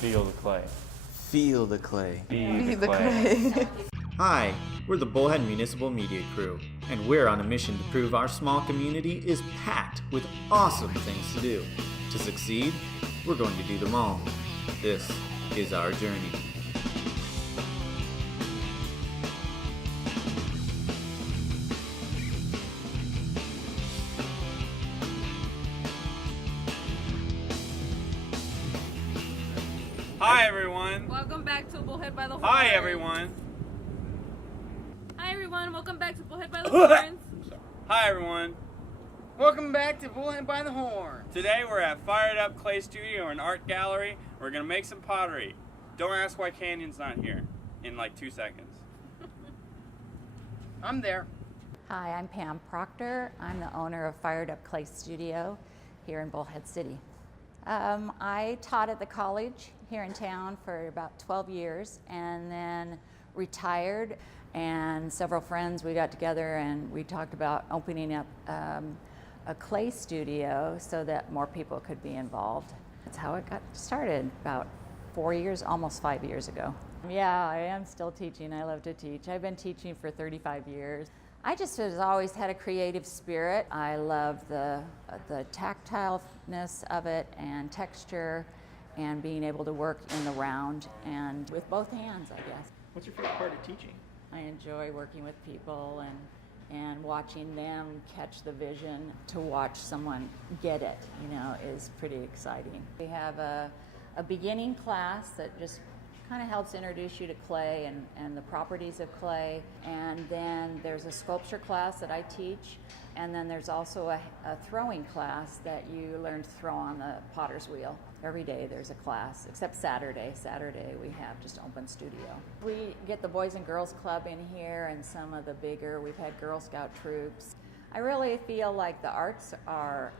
Feel the clay. Feel the clay. Be the clay. Hi, we're the Bullhead Municipal Media Crew, and we're on a mission to prove our small community is packed with awesome things to do. To succeed, we're going to do them all. This is our journey. Hi everyone. Welcome back to Bullhead by the Horns. Hi everyone. Hi everyone. Welcome back to Bullhead by the Horns. Hi everyone. Welcome back to Bullhead by the Horns. Today we're at Fired Up Clay Studio and Art Gallery. We're gonna make some pottery. Don't ask why Canyon's not here in like 2 seconds. I'm there. Hi, I'm Pam Proctor. I'm the owner of Fired Up Clay Studio here in Bullhead City. I taught at the college here in town for about 12 years and then retired, and several friends, we got together and we talked about opening up a clay studio so that more people could be involved. That's how it got started about 4 years, almost 5 years ago. Yeah, I am still teaching. I love to teach. I've been teaching for 35 years. I just has always had a creative spirit. I love the tactileness of it and texture and being able to work in the round and with both hands, I guess. What's your favorite part of teaching? I enjoy working with people and watching them catch the vision. To watch someone get it, is pretty exciting. We have a beginning class that just kind of helps introduce you to clay and the properties of clay. And then there's a sculpture class that I teach. And then there's also a throwing class that you learn to throw on the potter's wheel. Every day there's a class, except Saturday. Saturday we have just open studio. We get the Boys and Girls Club in here and some of the bigger, we've had Girl Scout troops. I really feel like the arts are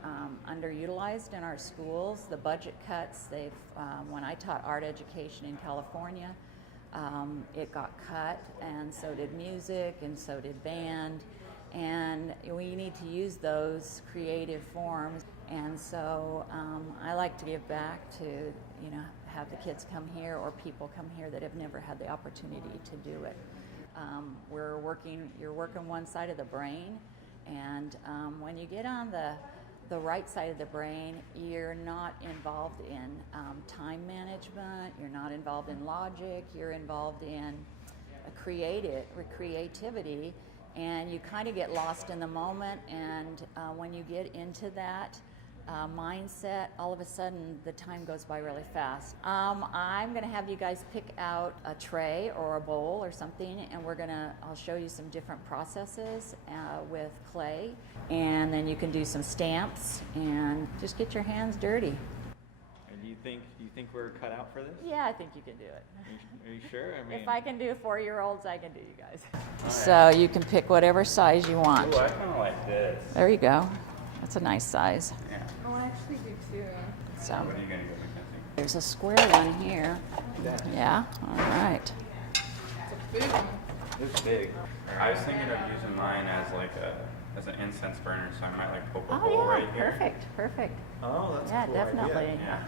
underutilized in our schools. The budget cuts, when I taught art education in California, it got cut, and so did music, and so did band. And we need to use those creative forms. And so I like to give back to, have the kids come here or people come here that have never had the opportunity to do it. You're working one side of the brain. And when you get on the right side of the brain, you're not involved in time management, you're not involved in logic, you're involved in creativity, and you kind of get lost in the moment. And when you get into that mindset, all of a sudden the time goes by really fast. I'm going to have you guys pick out a tray or a bowl or something, and I'll show you some different processes with clay, and then you can do some stamps and just get your hands dirty. And do you think we're cut out for this? Yeah, I think you can do it. Are you sure? If I can do 4-year-olds, I can do you guys. Right. So you can pick whatever size you want. Ooh, I kind of like this. There you go. That's a nice size. Yeah. Oh, I actually do too. So What are you gonna go, Mackenzie? there's a square one here. Yeah, all right. It's a big one. It's big. I was thinking of using mine as an incense burner, so I might like poke a bowl right here. Perfect. Oh, that's Yeah, a cool definitely. idea. Yeah.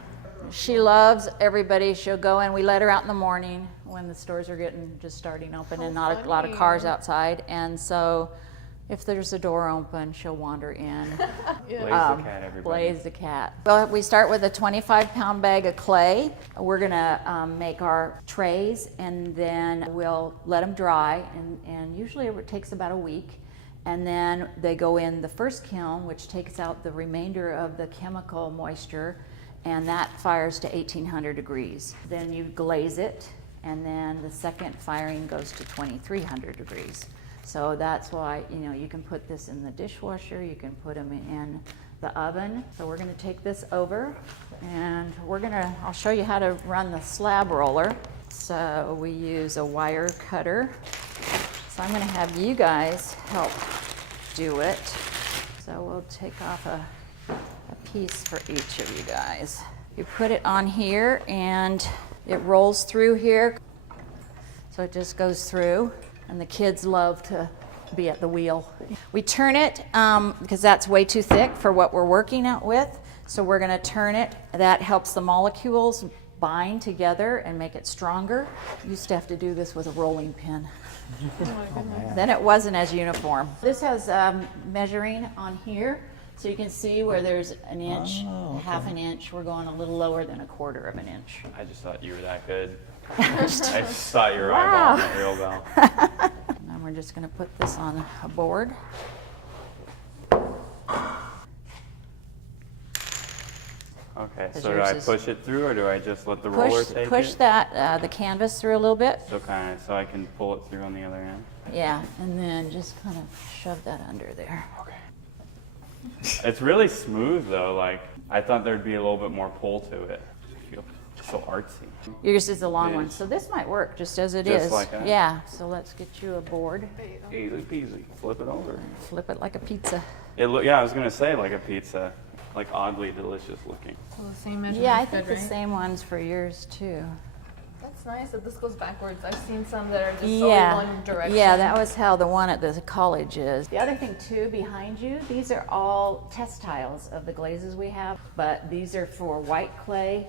She loves everybody. She'll go in. We let her out in the morning when the stores are just starting open and not a lot of funny. cars outside. And so if there's a door open, she'll wander in. Blaze the cat, everybody. Blaze the cat. Well, we start with a 25-pound bag of clay. We're gonna make our trays, and then we'll let them dry, and usually it takes about a week. And then they go in the first kiln, which takes out the remainder of the chemical moisture, and that fires to 1800 degrees. Then you glaze it, and then the second firing goes to 2300 degrees. So that's why, you can put this in the dishwasher, you can put them in the oven. So we're gonna take this over, and I'll show you how to run the slab roller. So we use a wire cutter. So I'm gonna have you guys help do it. So we'll take off a piece for each of you guys. You put it on here and it rolls through here. So it just goes through, and the kids love to be at the wheel. We turn it because that's way too thick for what we're working out with. So we're gonna turn it. That helps the molecules bind together and make it stronger. Used to have to do this with a rolling pin. Then it wasn't as uniform. This has measuring on here, so you can see where there's an inch, half an inch. We're going a little lower than a quarter of an inch. I just thought you were that good. I just thought you were eyeballing it real well. Now we're just going to put this on a board. Okay, so do I push it through, or do I just let the roller take it? Push that, the canvas through a little bit. So kind of, so I can pull it through on the other end? Yeah, and then just kind of shove that under there. Okay. It's really smooth though, like, I thought there'd be a little bit more pull to it. I feel so artsy. Yours is a long one, so this might work just as it is. Just like that? Yeah, so let's get you a board. Easy peasy, flip it over. Flip it like a pizza. Yeah, I was gonna say like a pizza, like oddly delicious looking. So the same measurement. Yeah, I think the same ones for yours too. That's nice that this goes backwards. I've seen some that are just Yeah, only one direction. yeah, that was how the one at the college is. The other thing too, behind you, these are all test tiles of the glazes we have, but these are for white clay.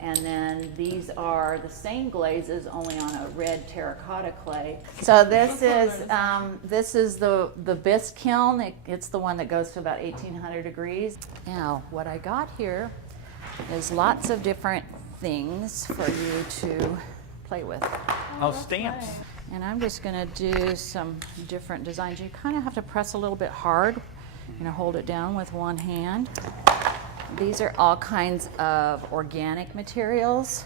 And then these are the same glazes, only on a red terracotta clay. So this is the bisque kiln. It's the one that goes to about 1800 degrees. Now, what I got here is lots of different things for you to play with. Oh, stamps. And I'm just going to do some different designs. You kind of have to press a little bit hard. You're going to hold it down with one hand. These are all kinds of organic materials.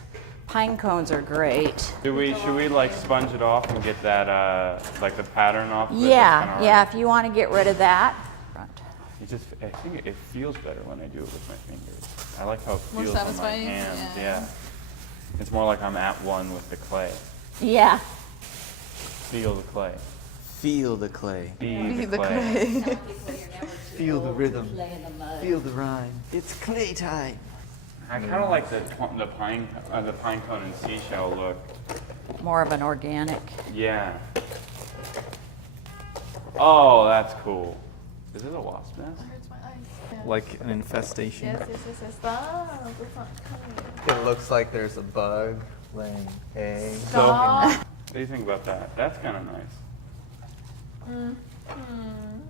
Pine cones are great. Should we like sponge it off and get that like the pattern off? Yeah, yeah, if you want to get rid of that. I think it feels better when I do it with my fingers. I like how it More feels on my satisfying? hands. Yeah. Yeah. It's more like I'm at one with the clay. Yeah. Feel the clay. Feel the clay. Be the clay. Feel the rhythm. Feel the rhyme. It's clay time. I kind of like the pine cone and seashell look. More of an organic. Yeah. Oh, that's cool. Is it a wasp nest? Hurts my eyes. Yeah. Like an infestation. Yes. Stop. It's not coming. It looks like there's a bug laying eggs. Stop. What do you think about that? That's kind of nice.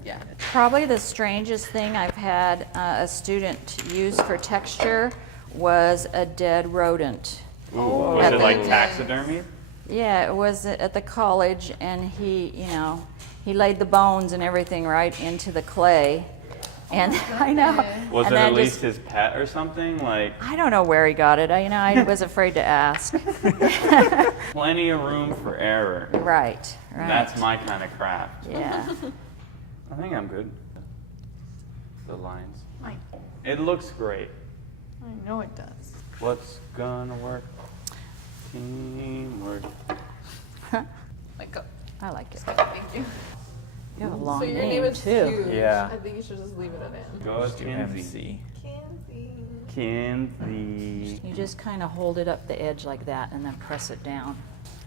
Yeah. Probably the strangest thing I've had a student use for texture was a dead rodent. Ooh, was it like taxidermy? Yeah, it was at the college, and he laid the bones and everything right into the clay. And I know. Was and it then at least just- his pet or something? Like I don't know where he got it. I was afraid to ask. plenty of room for error. Right. That's my kind of craft. Yeah. I think I'm good. The lines. Mine. It looks great. I know it does. What's gonna work? Teamwork. Like, go. I like it. Thank you. You have a long So your name name is too. huge. Yeah. I think you should just leave it at it. Go Just do Kinsey. MC. Kinsey. You just kind of hold it up the edge like that and then press it down.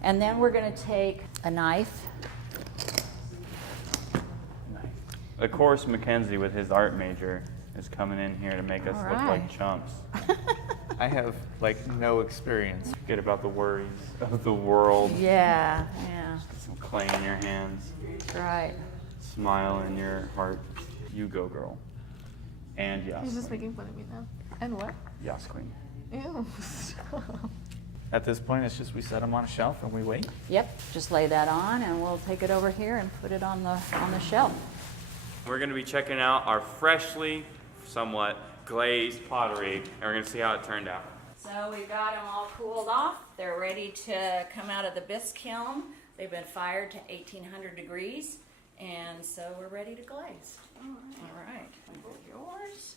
And then we're going to take a knife. Of course, Mackenzie, with his art major, is coming in here to make us All look right. like chumps. I have like no experience. Forget about the worries of the world. Yeah. Get some clay in your hands. Right. Smile in your heart. You go, girl. And Yas He's just Queen. making fun of me now. And what? Yas Queen. Ew. At this point, it's just we set them on a shelf and we wait. Yep. Just lay that on, and we'll take it over here and put it on the shelf. We're going to be checking out our freshly, somewhat glazed pottery, and we're going to see how it turned out. So we got them all cooled off. They're ready to come out of the bisque kiln. They've been fired to 1800 degrees, and so we're ready to glaze. All right. Yours.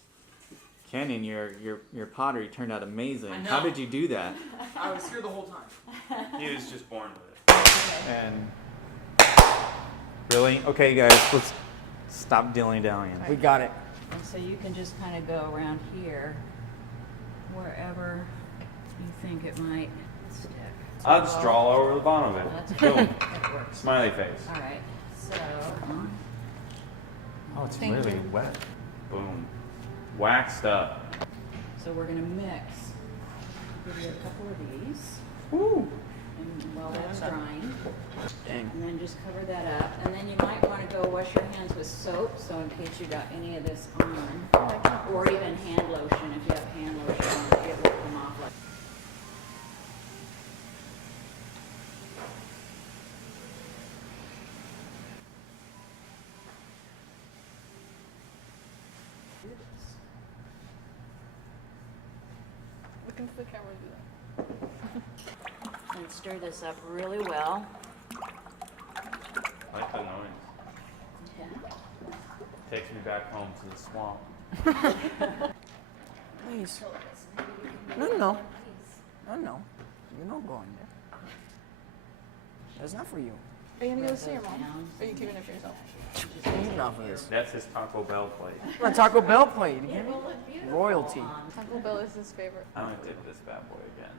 Kenyon, your pottery turned out amazing. I know. How did you do that? I was here the whole time. He was just born with it. And really? Okay, guys, let's stop dilly-dallying. We got it. And so you can just kind of go around here, wherever you think it might stick. I'll just draw all over the bottom of it. That's Boom. That works. Smiley face. All right. So Oh, it's Thank really you. wet. Boom. Waxed up. we're gonna mix you a couple of these. Ooh. And while that's drying. Dang. And then just cover that up. And then you might want to go wash your hands with soap, so in case you got any of this on. Or even hand lotion. If you have hand lotion, it will come off like. Look into the camera and do that. And stir this up really well. I like the noise. Yeah. Takes me back home to the swamp. Please. No. You're not going there. That's not for you. Are you gonna go see your mom? Or are you keeping it for yourself? Eat enough of this. That's his Taco Bell plate. My Taco Bell plate, you hear me? Royalty. Taco Bell is his favorite. I'm gonna dip this bad boy again.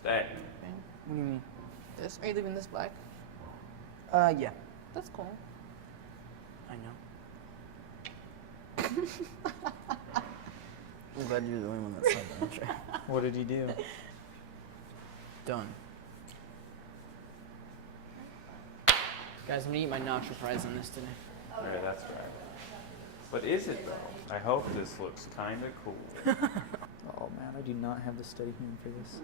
Stay. What do you mean? This. Are you leaving this black? Yeah. That's cool. I know. I'm glad you're the only one that said that, Andrea. What did he do? Done. Guys, I'm gonna eat my nacho fries on this today. Alright, that's right. What is it though? I hope this looks kinda cool. Oh man, I do not have the steady hand for this.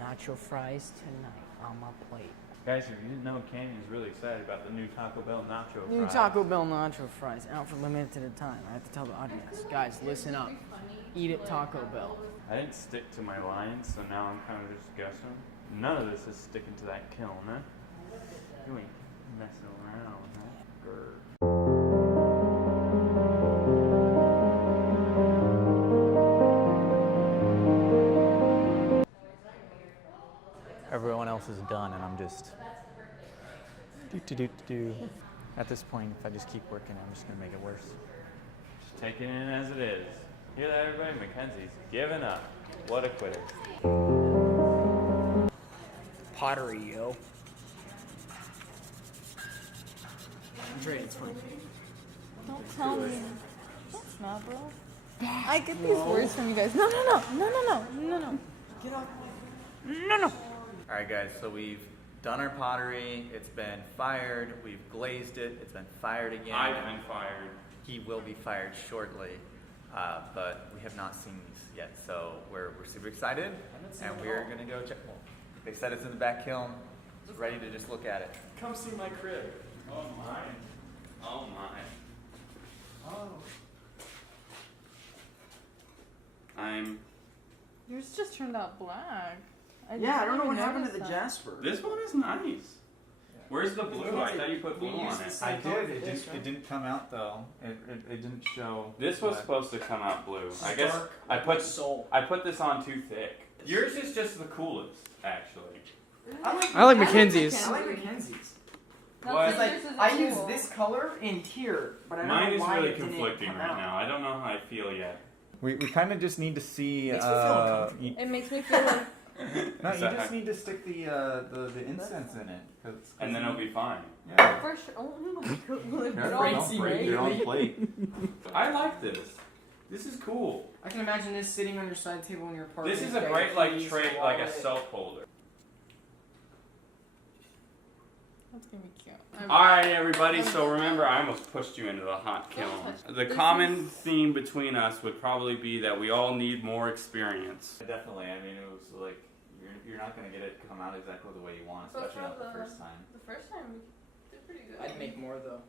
Nacho fries tonight on my plate. Guys, if you didn't know, Canyon's really excited about the new Taco Bell nacho New fries. Taco Bell nacho fries out for limited time. I have to tell the audience. Guys, listen up. Eat at Taco Bell. I didn't stick to my lines, so now I'm kind of just guessing. None of this is sticking to that kiln, huh? You ain't messing around, huh? Grr. Everyone else is done, and I'm just do. At this point, if I just keep working, I'm just gonna make it worse. Just take it in as it is. Hear that, everybody? Mackenzie's giving up. What a quitter. Pottery, yo. Andrea, it's funny. Don't tell me. That's not, bro. I get these words from you guys. No. Get up. No. All right, guys. So we've done our pottery. It's been fired. We've glazed it. It's been fired again. I've been fired. He will be fired shortly, but we have not seen these yet. So we're super excited, and we're gonna go check. Well, they said it's in the back kiln, ready to just look at it. Come see my crib. Oh my. Oh my. Oh. I'm. Yours just turned out black. Yeah, I don't know what even happened to the noticed that. Jasper. This one is nice. Where's the blue? I thought you put blue on it. I did. It didn't come out though. It didn't show. This was supposed to come out blue. I guess Dark soul. I put this on too thick. Yours is just the coolest, actually. I like Mackenzie's. I like Mackenzie's. What? Because Like, yours is I use cool. this color in here, but I don't Mine know is why really it didn't conflicting come right out. now. I don't know how I feel yet. We kind of just need to see. Makes me feel uncomfortable. It makes me feel like No, Is you that just how- need to stick the incense in it, And then it'll be fine. Yeah. for sure. Oh my god. Don't break your own plate. I like this. This is cool. I can imagine this sitting on your side table in your apartment. This is a Bag great of like keys, tray, like a wallet. self holder. That's gonna be cute. Alright everybody, so remember I almost pushed you into the hot kiln. The common theme between us would probably be that we all need more experience. Definitely. I mean, it was like you're not gonna get it come out exactly the way you want, But especially for not the the- first time. The first time we did pretty good. I'd make more though.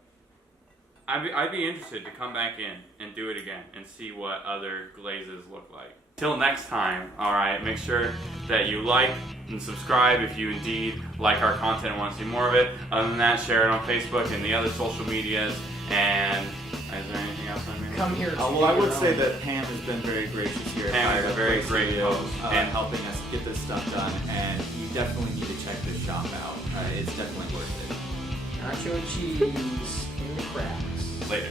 I'd be interested to come back in and do it again and see what other glazes look like. Till next time, alright, make sure that you like and subscribe if you indeed like our content and want to see more of it. Other than that, share it on Facebook and the other social medias. And is there anything else I made? Come here. Well, I would say that Pam has been very gracious here. Pam at is a Fire very Place great Studios, host, and and- helping us get this stuff done. And you definitely need to check this shop out. It's definitely worth it. Nacho cheese in the cracks. Later.